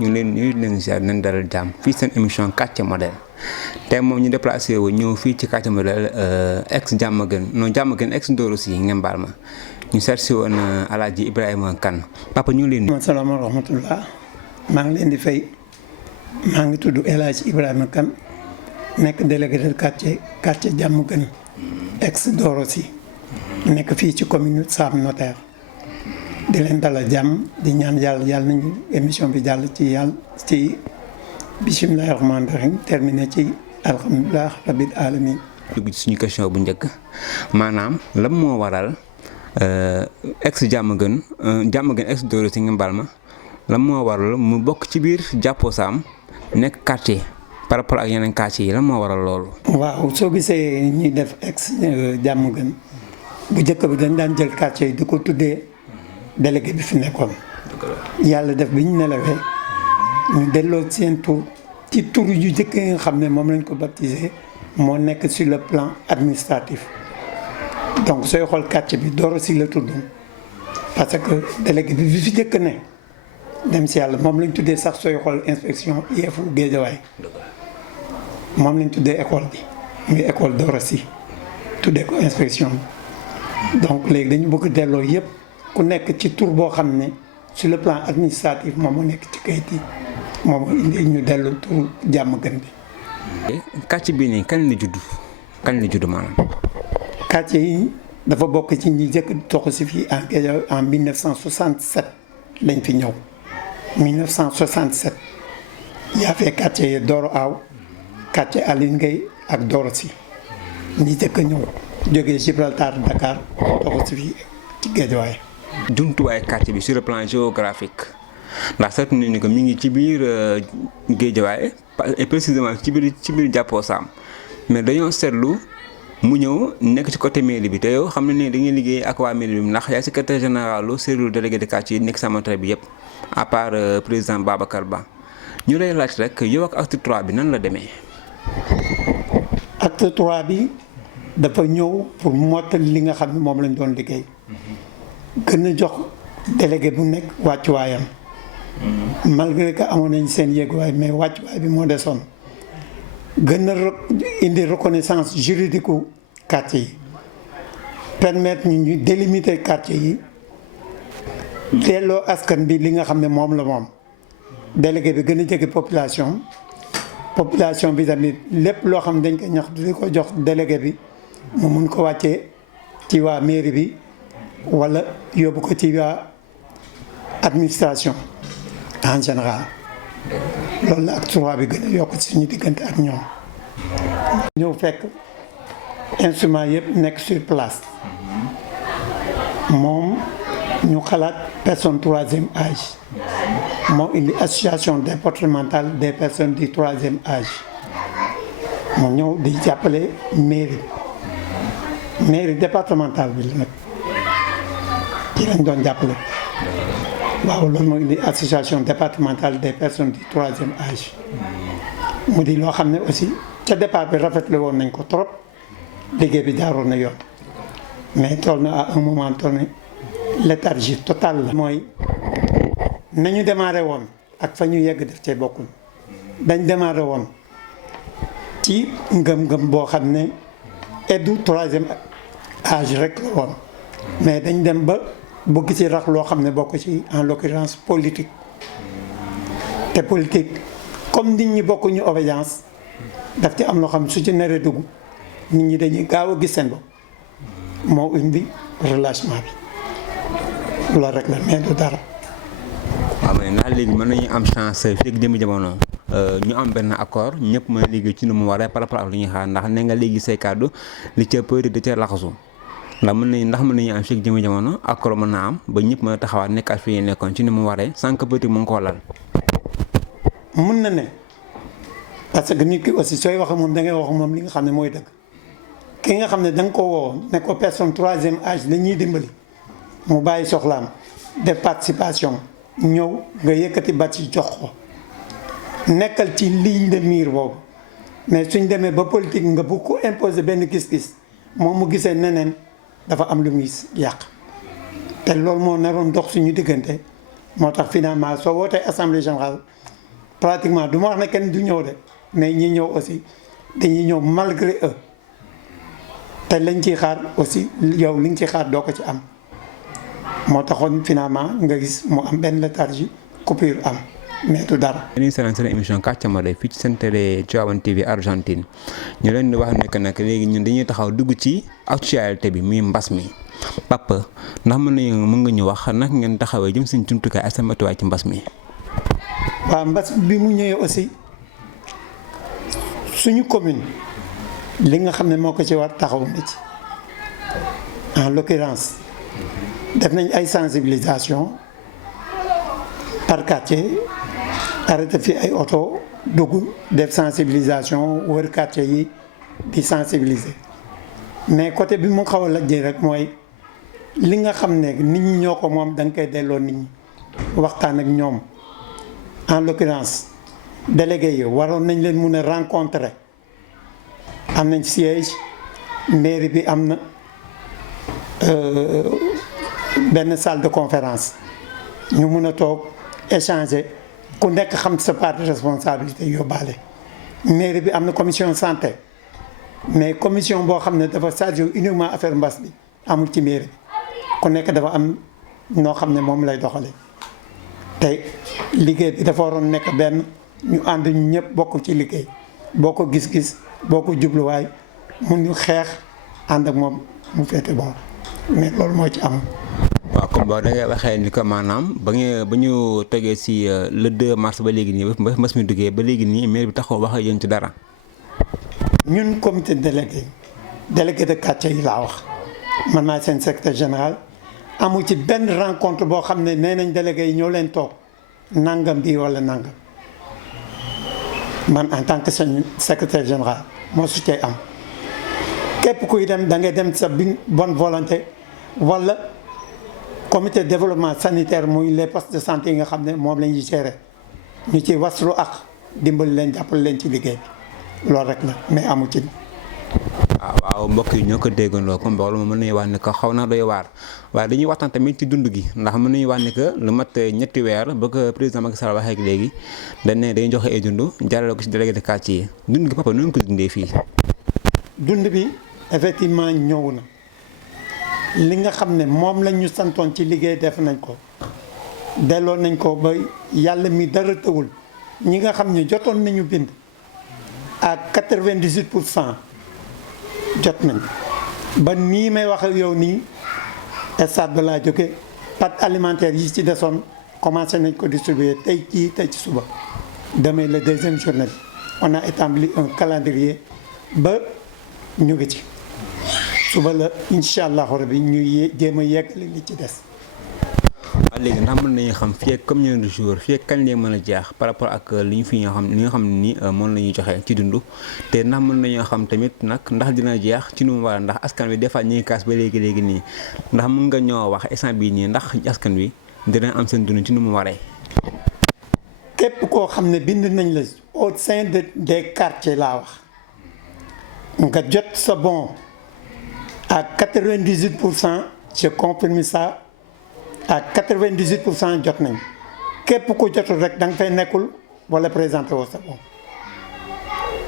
ñu ngi leen nuyu leen ziar nañ dalal jàmm fii seen émission quartier modèle tey moom ñu déplacé wu ñëw fii ci quartier modèle ex Diamaguène non Diamaguène ex Ndoro Sy ngeen baal ma ñu seet si woon Alaaji Ibrahima Kane papa ñu ngi leen nuyu. asalaamaaleykum wa rahmatulah maa ngi leen di fay maa ngi tudd El Hadj Ibrahima Kane nekk délégué de quartier Diamaguène ex Ndoro Sy nekk fii ci commune Sam Notaire. di leen dalal jàmm di ñaan yàlla nañu émission bi jàll ci bisimilah rahmaani rahim terminé ci alhamdulilah rabil alamin. dugg ci suñu question bu njëkk maanaam lan moo waral ex Diamaguène ex Ndoro Sy nga baal ma lan moo waral mu bokk ci biir jàppoo Sam nekk quartier par rapport ak yeneen quartier yi lan moo waral loolu. waaw soo gisee ñuy def ex Diamaguène bu njëkk bi dañ daan jël quartier yi di ko tuddee. délégué bi fi nekkoon yàlla def bi ñu nelawee ñu delloo seen tur ci tur yu jëkk yi nga xam ne moom lañ ko baptisé moo nekk sur le plan administratif donc sooy xool quartier bi Ndoro Sy la tudd parce que délégué bi fi jëkk ne dem si yàlla moom lañ tuddee sax sooy xool inspection IEF Guédiawaye moom lañ tuddee école bi muy école Ndoro Sy tuddee ko inspection bi donc léegi dañu bëgg delloo yëpp ku nekk ci tur boo xam ne sur le plan administratif moom moo nekk ci kayit yi moom moo indi ñu dellu tur Diamaguène bi. quartier bii nii kañ la judd maanaam. quartier yi dafa bokk ci ñi jëkk toxu si fii en 1967 lañ fi ñëw 1967 yaa fee quartier yi Doro Aw quartier Aline Gueye ak Ndoro Sy ñi jëkk ñëw jógee Gibraltar Dakar toxu si fii ci Guédiawaye. jumtuwaay quartier bi sur le plan géographique ndax seetlu nañu ni que mi ngi ci biir Guédiawaye et précisément ci biir jàppoo Sam mais dañoo seetlu mu ñëw nekk ci côté mairie bi te yow xam na ne da ngay liggéey ak waa mairie bi ndax yaay secrétaire général cellule délégué de quartier yi nekk Sam Notaire bi yëpp à part président Babacar Ba ñu lay laaj rek yow ak acte 3 bi nan la demee. acte 3 bi dafa ñëw pour mottali li nga xam ne moom lañ doon liggéey. gën a jox délégué bu nekk wàccuwaayam malgré que amoon nañ seen yéeguwaay mais wàccuwaay bi moo desoon gën a indi reconnaissance juridique u quartier yi permettre ñu délimiter quartier yi delloo askan bi li nga xam ne moom la moom délégué bi gën a jege population bi tamit lépp loo xam ne dañ ko ñax di ko jox délégué bi mu mun ko wàccee ci waa mairie bi wala yóbbu ko ci waa administration en général loolu la acte 3 bi gën a yokk ci suñu diggante ak ñoom. ñëw fekk instrument yëpp nekk sur place moom ñu xalaat personne troisième âge moo indi association départementale des personnes du troisième âge mu ñëw di jàppale mairie départementale bi la nag. ci lañ doon jàppale waaw loolu moo indi association départementale des personnes du troisième âge mu di loo xam ne aussi ca départ bi rafetlu woon nañ ko trop liggéey bi jaaroon na yoon mais toll na à un moment donné léthargie totale la. mooy nañu démarré woon ak fa ñu yegg def cee bokkul dañ démarré woon ci ngëm-ngëm boo xam ne eddu troisième âge rek la woon mais dañ dem ba bëgg ci rax loo xam ne bokk ci en l'occurrence politique te politique comme nit ñi bokkuñu obédience daf ci am loo xam su ci naree dugg nit ñi dañuy gaaw a gis seen bopp moo indi relâchement bi loolu rek la mais du dara. waaw mais ndax léegi mën nañu am chance fii ak jëmmi jamono ñu am benn accord ñëpp mën a liggéey ci nu mu waree par rapport ak lu ñuy xaar ndax ne nga léegi say kàddu li ca përi da ca laxasu ndax mën nañu am fii ak jëmmi jamono accord mën naa am ba ñëpp mën a taxawaat nekkaat fi ñu nekkoon ci ni mu waree sans que politique mu ngi koo lal. mën na ne parce que nit ki aussi sooy wax moom da ngay wax moom li nga xam ne mooy dëgg ki nga xam ne da nga ko woo ne ko personne troisième âge la ñuy dimbali mu bàyyi soxlaam def participation ñëw nga yëkkati bat ci jox ko nekkal ci ligne de mire boobu mais suñ demee ba politique nga bu ko imposer benn gis-gis moom mu gisee neneen dafa am lu muy yàq te loolu moo naroon dox suñu diggante moo tax finalement soo wootee assemblée générale pratiquement du ma wax ne kenn du ñëw de mais ñi ñëw aussi dañuy ñëw malgré eux te lañ ciy xaar aussi yow li nga ci xaar doo ko ci am moo taxoon finalement nga gis mu am benn léthargie coupure am mais du dara. dañuy seetaan seen émission Kàccamare fii ci seen télé Tivaouane TV Argentine ñu leen di wax ne que nag léegi ñun dañuy taxaw dugg ci actualité bi muy mbas mi papa ndax mën nga ñu wax nag ngeen taxawee jëm seen jumtukaay ak seen matuwaay ci mbas mi. waaw mbas bi mu ñëwee aussi suñu commune li nga xam ne moo ko ci war taxaw na ci en l'occurrence def nañ ay sensibilisation par quartier arrêté fi ay oto dugg def sensibilisation wër quartier yi di sensibiliser mais côté bi mu xaw a lajjee rek mooy li nga xam ne nit ñi ñoo ko moom da nga koy delloo nit ñi waxtaan ak ñoom en l'occurrence délégué yi waroon nañ leen mun a rencontrer am nañ siège mairie bi am na benn salle de conférence ñu mun a toog échanger ku nekk xam sa part de responsabilité yóbbaale mairie bi am na commission santé mais commission boo xam ne dafa chargé uniquement affaire mbas bi amul ci mairie bi ku nekk dafa am noo xam ne moom lay doxale tey liggéey bi dafa waroon nekk benn ñu ànd ñu ñëpp bokk ci liggéey boo ko gis-gis boo ko jubluwaay mun ñu xeex ànd ak moom mu féete bon mais loolu moo ci am. waaw comme boo da ngay waxee ni que maanaam ba ñu tegee si le 2 mars ba léegi nii ba mbas mi duggee ba léegi nii maire bi taxaw wax ak yéen ci dara. ñun comité délégué de quartier yi laa wax man naa seen secrétaire général amu ci benn rencontre boo xam ne nee nañ délégué yi ñoo leen toog nangam bi wala nangam man en tant que seen secrétaire général moo su cay am képp kuy dem da ngay dem sa bonne volonté wala comité de développement sanitaire muy les postes de santé yi nga xam ne moom la ñuy gérer ñu ci waslu ak dimbali leen jàppale leen ci liggéey bi loolu rek la mais amu ci. waaw mbokk yi ñoo ko déggandoo comme loolu mën nañu wax ne que xaw naa doy waar waaye dañuy waxtaan tamit ci dund gi ndax mën nañu wax ne que lu mat ñetti weer ba ko président Macky Sall waxee léegi dañ ne dañuy joxe ay dund jaarale ko ci délégué de quartier yi dund gi papa nu ko dundee fii. dund bi effectivement ñëw na li nga xam ne moom lañ ñu santoon ci liggéey def nañ ko delloo nañ ko ba yàlla mi dara tëwul ñi nga xam ne jotoon nañu bind à 98% jot nañ ba nii may wax ak yow nii stade ba laa jóge pâte alimentaire yi ci desoon commencé nañ ko distribuer tey ci suba demain la deuxième journée bi on a établi un calendrier ba ñu ngi ci suba la incha allahu rabi ñuy jéem a yeggale li ci des. waaw léegi ndax mën nañu xam fii ak combien de jours fii ak kañ lay mën a jeex par rapport ak li ñu fi nga xam ne nii moom la ñuy joxe ci dund te ndax mën nañoo xam tamit nag ndax dina jeex ci nu mu war ndax askan wi des fois ñu ngi kaas ba léegi nii ndax mën nga ñoo wax instant bii nii ndax askan wi dina am seen dund ci nu mu waree. képp koo xam ne bind nañ la au sein des quartiers laa wax nga jot sa bon à 98%, je confirme ça. À 98% jot nañ képp ku jotul rek da nga fay nekkul wala présenté woo sa bopp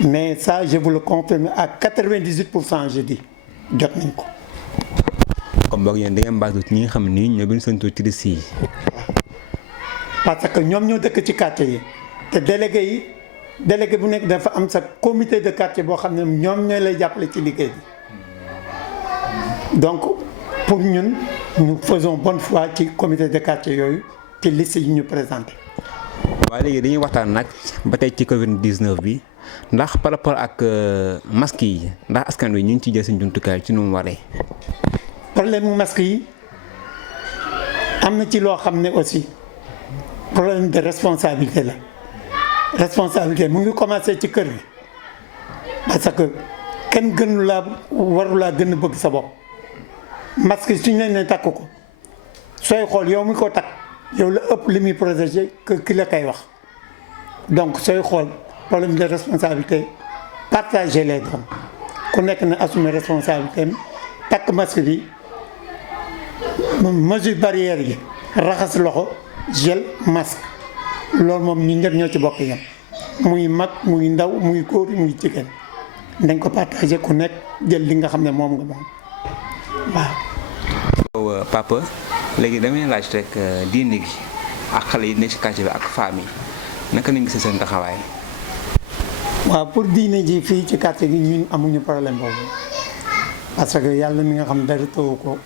mais ça je vous le confirme à 98% je dis jot nañ ko. comme boog yéen da ngeen baax ci ñi nga xam ni ñoo bind seen tur ci liste yi. parce que ñoom ñoo dëkk ci quartier yi te délégué bu nekk dafa am sa comité de quartier boo xam ne ñoom ñooy lay jàppale ci liggéey bi donc pour ñun. nous faisons bonne foi ci comité de quartier yooyu ci liste yi ñu présenté. waaye léegi dañuy waxtaan nag ba tey ci Covid 19 bi ndax par rapport ak masque yi ndax askan wi ñu ngi ciy jël seen jumtukaay ci nu mu waree. problème mu masque yi am na ci loo xam ne aussi problème de responsabilité la responsabilité mu ngi commencé ci kër gi parce que kenn gënu laa waru laa gën a bëgg sa bopp. masque yi suñu leen ne takk ko sooy xool yow mi ko takk yow la ëpp li muy protégé que ki la koy wax donc sooy xool problème de responsabilité partagé lay doon ku nekk na assumer responsabilité am takk masque bi mesure barrière yi raxas loxo gel masque loolu moom ñun ñëpp ñoo ci bokk yam muy mag muy ndaw muy góor muy jigéen dañ ko partagé ku nekk jël li nga xam ne moom nga moom waaw. papa léegi damay laaj rek diine gi ak xale yi ne ci quartier bi ak famille naka lañ gisee seen taxawaay. waaw pour diine ji fii ci quartier gi ñun amuñu problème boobu parce que yàlla mi nga xam dara tawu ko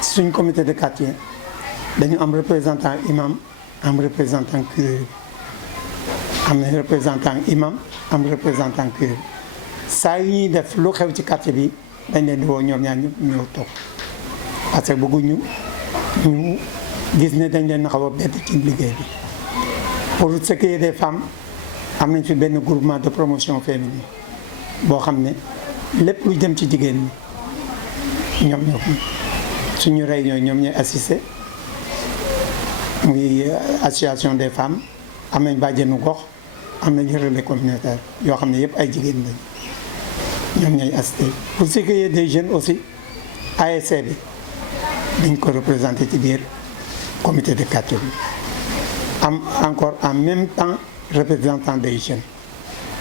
suñ comité de quartier dañu am représentant imam am représentant curé am na représentant imam am représentant curé saa yu ñuy def lu xew ci quartier bi dañ leen di woo ñoom ñaar ñëpp ñëw toog parce que bëgguñu ñu gis ne dañ leen xaw a bett ci liggéey bi. pour ce qui est des femmes am nañ fi benn groupement de promotion féminine boo xam ne lépp lu jëm ci jigéen ñi ñoom ñoo suñu réunion ñoom ñooy assister muy association des femmes am nañ bàjjenu gox am nañ relais communautaire yoo xam ne yëpp ay jigéen lañ ñoom ñooy assister. pour ce qui est des jeunes aussi ASC bi dañ ko représenté ci biir comité de quartier bi am encore en même temps représentant des jeunes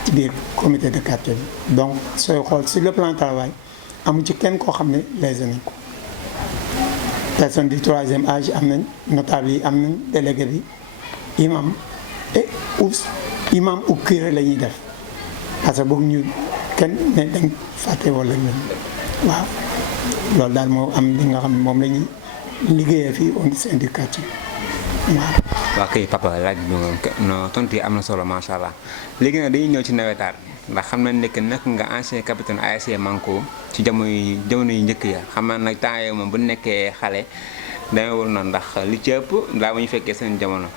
ci biir comité de quartier bi donc sooy xool sur le plan travail amu ci kenn koo xam ne lésé nañ ko. personne du troisième âge am nañ notable yi am nañ délégué bi imam et imam ou curé la ñuy def parce que bëgg ñu kenn ne dañ fàtte wala ñun waaw loolu daal moo am li nga xam ne moom la ñuy liggéeyee fii au sein du quartier waaw. waaw kay papa laaj bi no tontu yi am na solo macha allah léegi nag dañuy ñëw ci nawetaan ndax xam nañ ne que nag nga ancien capitaine ASC Manko ci jamono yu njëkk ya xam naa nag temps yii moom bu nekkee xale dañoo noonu ndax li ci ëpp daa bu ñu fekkee seen jamono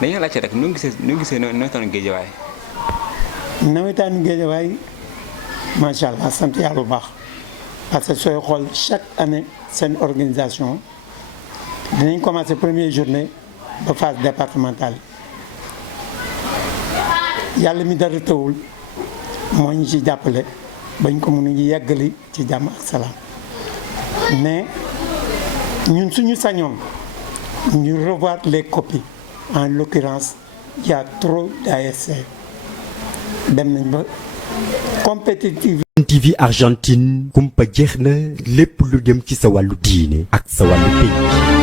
dañoo laajte rek nu ngi gisee nawetaanu Géejawaay. nawetaanu Géejawaay macha allah sant yàlla bu baax parce que sooy xool chaque année seen organisation dinañ commencer première journée ba phase départementale yàlla mi dara tawul moo ñu ci jàppale bañ ko mën a yeggali ci jàmm ak salaam mais ñun suñu sañoon ñu revoir les copies en l'occurrence il y a trop d'ASC dem nañ ba compétitive. TV Argentine kumpa jeex na lépp lu dem ci sa wàllu diine ak sa wàllu pays.